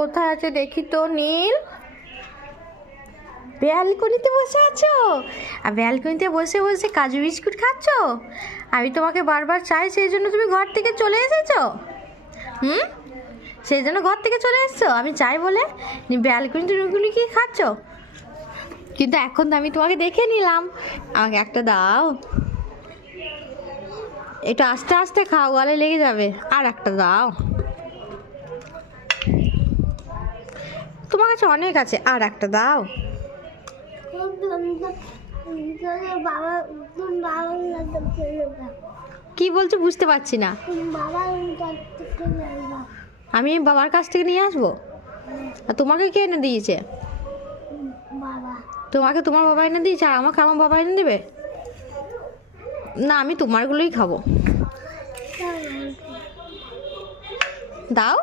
কোথায় আছে দেখি তো নীল? ব্যালকনিতে বসে আছো? আর ব্যালকনিতে বসে বসে কাজু বিস্কুট খাচ্ছ? আমি তোমাকে বারবার চাই, সেই জন্য তুমি ঘর থেকে চলে এসেছো? সেই জন্য ঘর থেকে চলে এসছো আমি চাই বলে? ব্যালকনিতে রুগুলি কি খাচ্ছ? কিন্তু এখন তো আমি তোমাকে দেখে নিলাম, আমাকে একটা দাও। একটু আস্তে আস্তে খাও, গলে লেগে যাবে। আর একটা দাও, তোমার কাছে অনেক আছে, আর একটা দাও। কি বলছো বুঝতে পারছি না। আমি বাবার কাছ থেকে নিয়ে আসবো? আর তোমাকে কে এনে দিয়েছে? তোমাকে তোমার বাবা এনে দিয়েছে, আর আমাকে আমার বাবা এনে দেবে? না, আমি তোমারগুলোই খাবো। দাও।